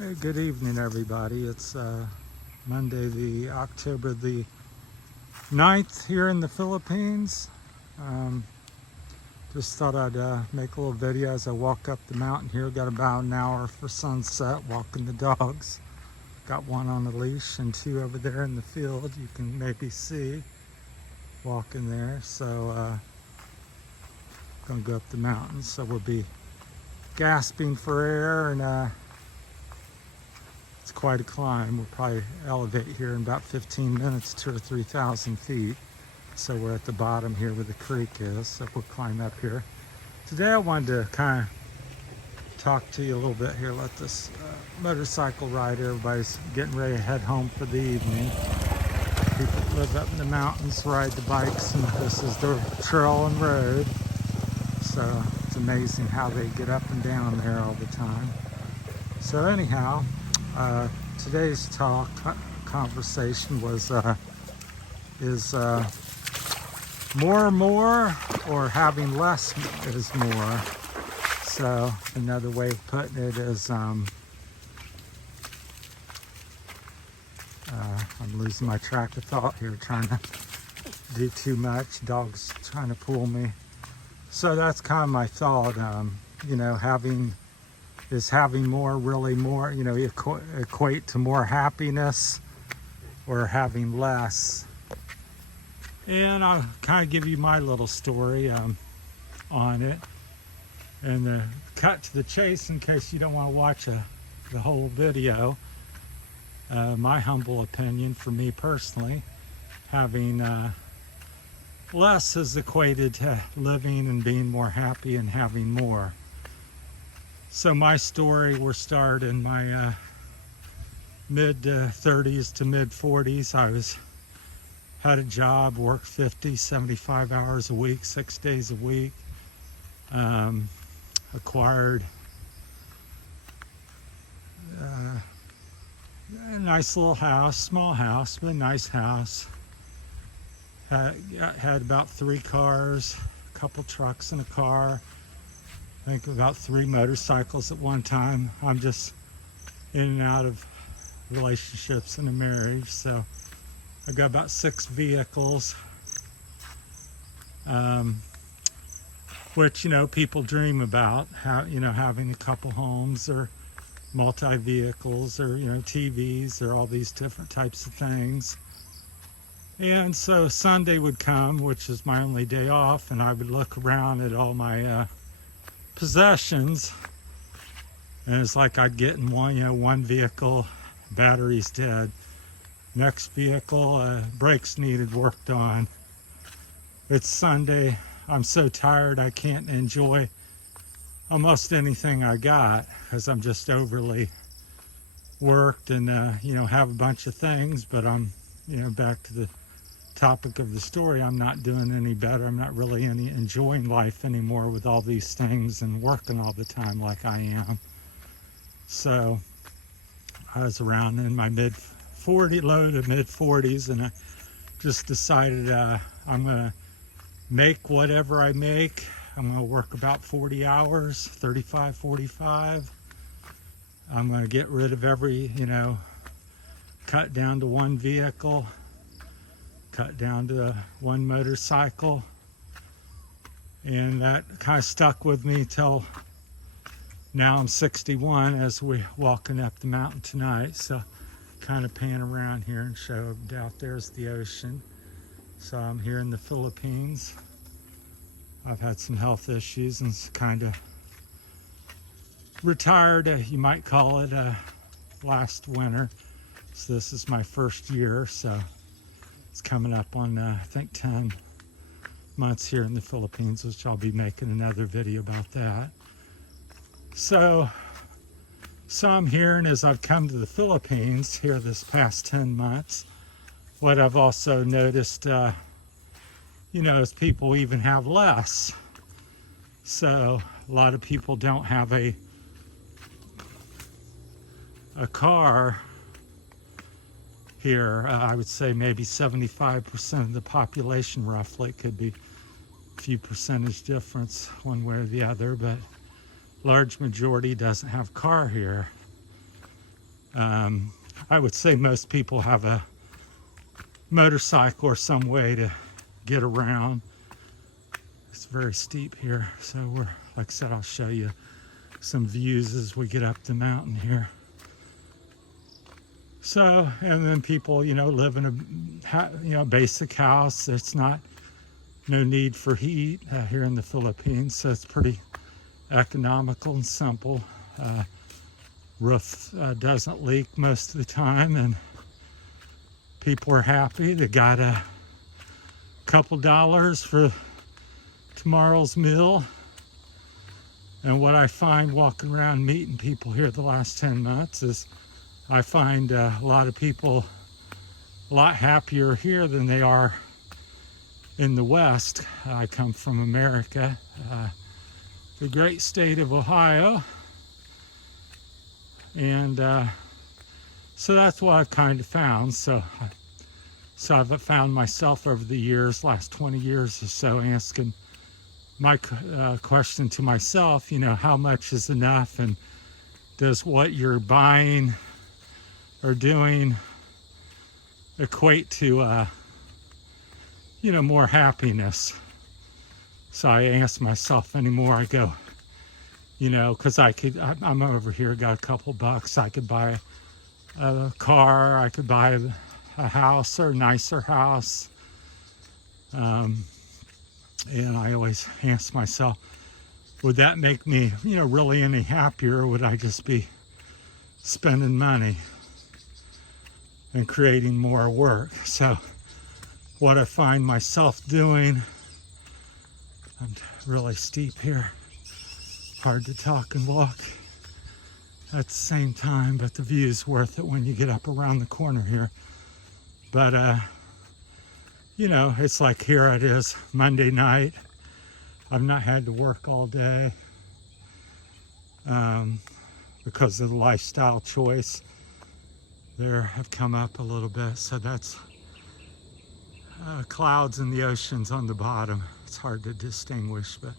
Hey, good evening, everybody. It's Monday, October the 9th here in the Philippines. Um, just thought I'd make a little video as I walk up the mountain here. Got about an hour for sunset, walking the dogs. Got one on a leash and two over there in the field. You can maybe see walking there. So gonna go up the mountain. So we'll be gasping for air and it's quite a climb. We'll probably elevate here in about 15 minutes, 2,000 or 3,000 feet. So we're at the bottom here where the creek is, so we'll climb up here. Today I wanted to kind of talk to you a little bit here. Let this motorcycle ride. Everybody's getting ready to head home for the evening. People that live up in the mountains ride the bikes, and this is their trail and road. So it's amazing how they get up and down there all the time. So anyhow, today's conversation was is more or having less is more. So another way of putting it is I'm losing my track of thought here, trying to do too much. Dog's trying to pull me. So that's kind of my thought. You know, having more really more, you know, equate to more happiness or having less. And I'll kind of give you my little story on it, and cut to the chase in case you don't want to watch the whole video. My humble opinion, for me personally, having less is equated to living and being more happy and having more. So my story will start in my mid 30s to mid 40s. I had a job, worked 50, 75 hours a week, 6 days a week. Acquired a nice little house, small house, but a nice house. Had about 3 cars, a couple trucks and a car. I think about 3 motorcycles at one time. I'm just in and out of relationships and a marriage, so I got about 6 vehicles, which, you know, people dream about, you know, having a couple homes or multi-vehicles or, you know, TVs or all these different types of things. And so Sunday would come, which is my only day off, and I would look around at all my possessions, and it's like I'd get in one vehicle, battery's dead. Next vehicle, brakes needed worked on. It's Sunday, I'm so tired I can't enjoy almost anything I got because I'm just overly worked and you know, have a bunch of things. But I'm, you know, back to the topic of the story, I'm not doing any better. I'm not really enjoying life anymore with all these things and working all the time like I am. So I was around in my low to mid 40s, and I just decided I'm gonna make whatever I make. I'm gonna work about 40 hours, 35, 45. I'm gonna get rid of every, you know, cut down to 1 vehicle, cut down to 1 motorcycle, and that kind of stuck with me till now. I'm 61 as we're walking up the mountain tonight. So kind of pan around here and show out there's the ocean. So I'm here in the Philippines. I've had some health issues and kind of retired, you might call it, last winter. So this is my first year, so it's coming up on I think 10 months here in the Philippines, which I'll be making another video about that. So I'm hearing, as I've come to the Philippines here this past 10 months, what I've also noticed, you know, is people even have less. So a lot of people don't have a car here. I would say maybe 75% of the population, roughly. It could be a few percentage difference one way or the other, but large majority doesn't have car here. I would say most people have a motorcycle or some way to get around. It's very steep here, so we're, like I said, I'll show you some views as we get up the mountain here. So, and then people, you know, live in a basic house. It's no need for heat here in the Philippines, so it's pretty economical and simple. Roof doesn't leak most of the time, and people are happy. They got a couple dollars for tomorrow's meal. And what I find walking around meeting people here the last 10 months is I find a lot of people a lot happier here than they are in the West. I come from America, the great state of Ohio. And so that's what I've kind of found. So I've found myself over the years, last 20 years or so, asking my question to myself, you know, how much is enough, and does what you're buying or doing equate to, you know, more happiness? So I ask myself anymore, I go, you know, because I'm over here, got a couple bucks, I could buy a car, I could buy a house or a nicer house. And I always ask myself, would that make me, you know, really any happier, or would I just be spending money and creating more work? So what I find myself doing, I'm really steep here, hard to talk and walk at the same time, but the view is worth it when you get up around the corner here. But you know, it's like here it is Monday night. I've not had to work all day because of the lifestyle choice there have come up a little bit. So that's clouds and the oceans on the bottom. It's hard to distinguish, but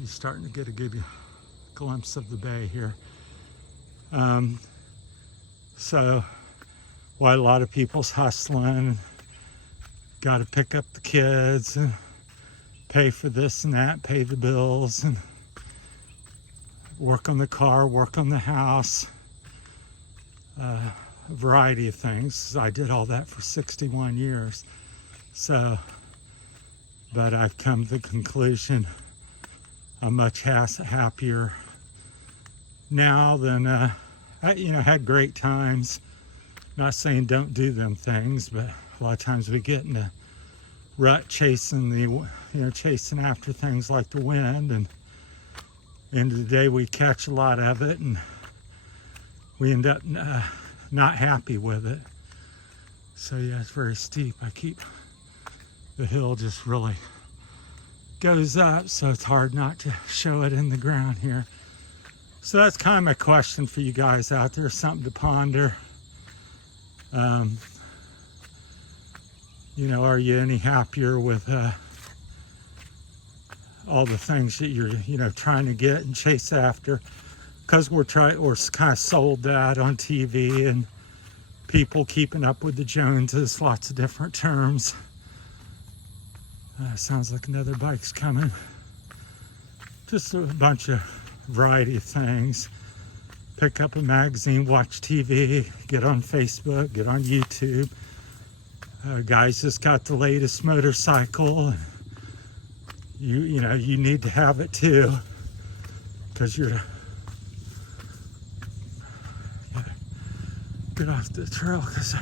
you're starting to get a good glimpse of the bay here. So while a lot of people's hustling, got to pick up the kids and pay for this and that, pay the bills, and work on the car, work on the house, a variety of things. I did all that for 61 years. So, but I've come to the conclusion I'm much happier now than, I had great times. Not saying don't do them things, but a lot of times we get in a rut chasing chasing after things like the wind, and end of the day we catch a lot of it and we end up not happy with it. So yeah, it's very steep. The hill just really goes up, so it's hard not to show it in the ground here. So that's kind of my question for you guys out there, something to ponder. Are you any happier with all the things that you're trying to get and chase after? Because we're kind of sold that on TV, and people keeping up with the Joneses, lots of different terms. Sounds like another bike's coming. Just a bunch of variety of things. Pick up a magazine, watch TV, get on Facebook, get on YouTube. Guys just got the latest motorcycle. You need to have it too, because you're get off the trail because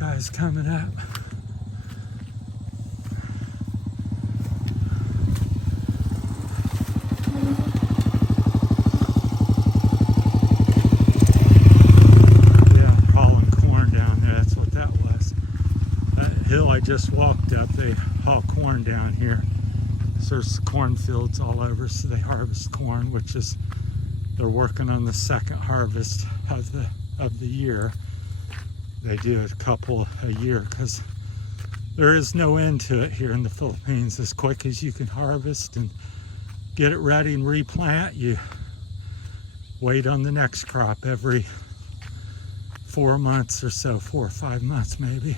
guy's coming up. I just walked up. They haul corn down here, so there's cornfields all over, so they harvest corn, which is, they're working on the second harvest of the year. They do a couple a year because there is no end to it here in the Philippines. As quick as you can harvest and get it ready and replant, you wait on the next crop every 4 months or so, 4 or 5 months maybe.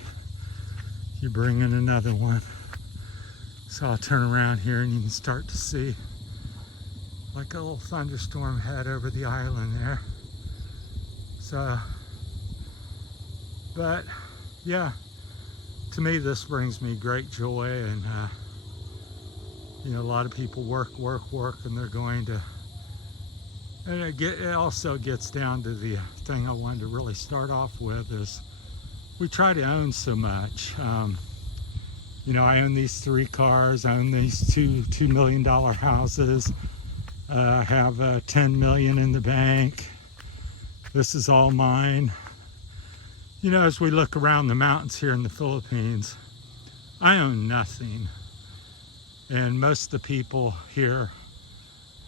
You bring in another one. So I'll turn around here and you can start to see like a little thunderstorm head over the island there. So, but yeah, to me this brings me great joy, and you know, a lot of people work, and they're going to, and it also gets down to the thing I wanted to really start off with is we try to own so much. You know, I own these 3 cars, I own these $2 million houses, I have $10 million in the bank. This is all mine. You know, as we look around the mountains here in the Philippines, I own nothing. And most of the people here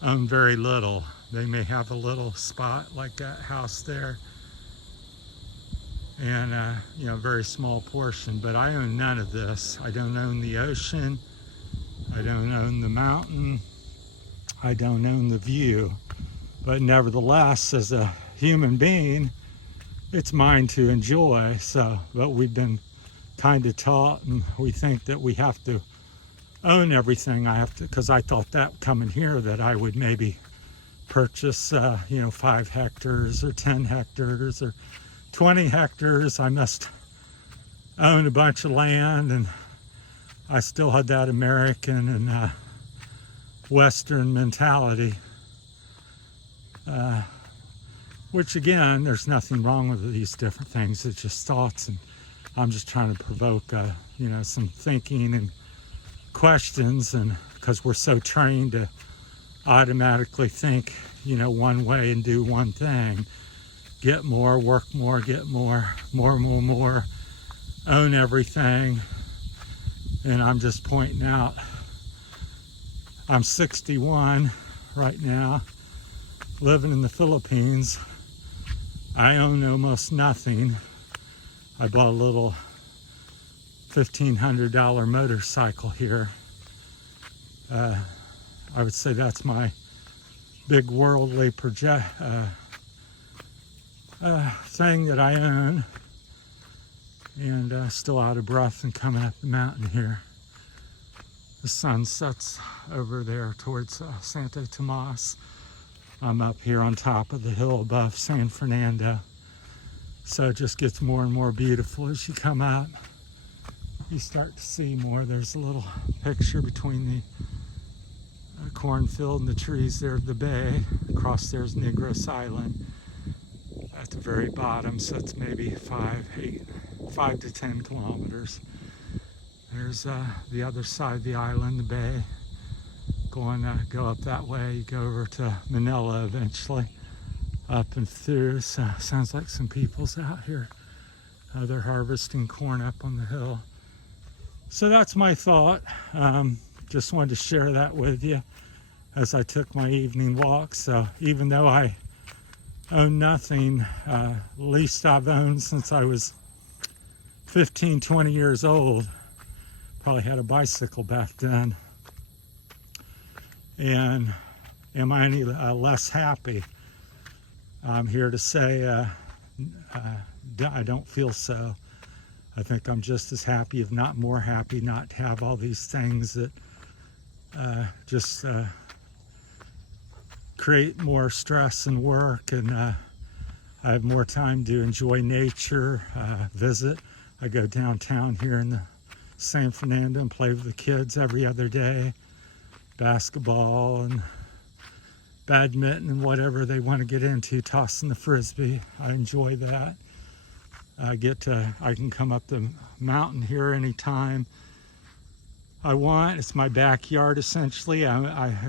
own very little. They may have a little spot like that house there, and you know, a very small portion, but I own none of this. I don't own the ocean, I don't own the mountain, I don't own the view, but nevertheless, as a human being, it's mine to enjoy. So, but we've been kind of taught, and we think that we have to own everything. I have to, because I thought that coming here that I would maybe purchase, you know, 5 hectares or 10 hectares or 20 hectares. I must own a bunch of land, and I still had that American and Western mentality, which again, there's nothing wrong with these different things. It's just thoughts, and I'm just trying to provoke, you know, some thinking and questions, and because we're so trained to automatically think, you know, one way and do one thing. Get more, work more, get more, more, own everything. And I'm just pointing out, I'm 61 right now, living in the Philippines. I own almost nothing. I bought a little $1,500 motorcycle here. I would say that's my big worldly thing that I own, and still out of breath and coming up the mountain here. The sun sets over there towards Santo Tomas. I'm up here on top of the hill above San Fernando. So it just gets more and more beautiful as you come out. You start to see more. There's a little picture between the cornfield and the trees there of the bay. Across there's Negros Island at the very bottom, so it's maybe 5 to 10 kilometers. There's the other side of the island, the bay. Go up that way, you go over to Manila eventually, up and through. So sounds like some people's out here. They're harvesting corn up on the hill. So that's my thought. Just wanted to share that with you as I took my evening walk. So even though I own nothing, least I've owned since I was 15, 20 years old. Probably had a bicycle back then. And am I any less happy? I'm here to say I don't feel so. I think I'm just as happy, if not more happy, not to have all these things that just create more stress and work, and I have more time to enjoy nature, visit. I go downtown here in the San Fernando and play with the kids every other day, basketball and badminton and whatever they want to get into, tossing the frisbee. I enjoy that. I can come up the mountain here anytime I want. It's my backyard essentially.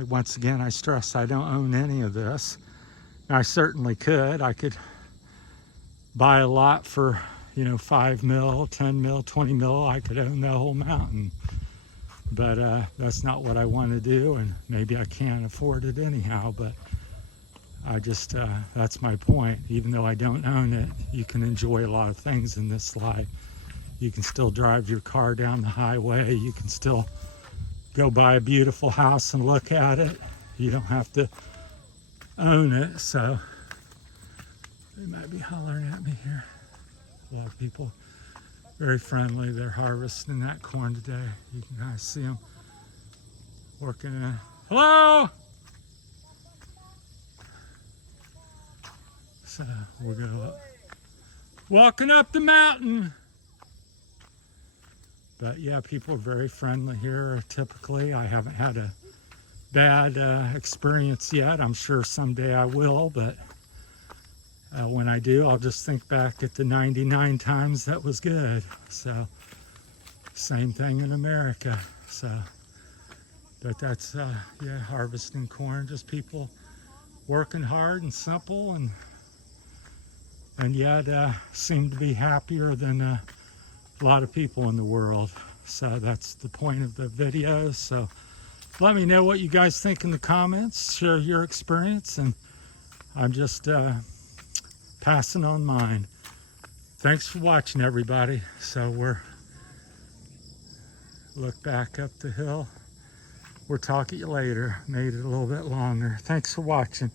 Once again, I stress I don't own any of this. I certainly could. I could buy a lot for, you know, 5 mil, 10 mil, 20 mil. I could own the whole mountain. But that's not what I want to do, and maybe I can't afford it anyhow, but I just, that's my point. Even though I don't own it, you can enjoy a lot of things in this life. You can still drive your car down the highway. You can still go buy a beautiful house and look at it. You don't have to own it. So They might be hollering at me here. A lot of people very friendly. They're harvesting that corn today. You can kind of see them working in. Hello! So we're gonna walking up the mountain. But yeah, people are very friendly here typically. I haven't had a bad experience yet. I'm sure someday I will, but when I do, I'll just think back at the 99 times that was good. So same thing in America. So, but that's yeah, harvesting corn, just people working hard and simple, and yet seem to be happier than a lot of people in the world. So that's the point of the video. So let me know what you guys think in the comments. Share your experience, and I'm just passing on mine. Thanks for watching, everybody. So look back up the hill. We'll talk to you later. Made it a little bit longer. Thanks for watching.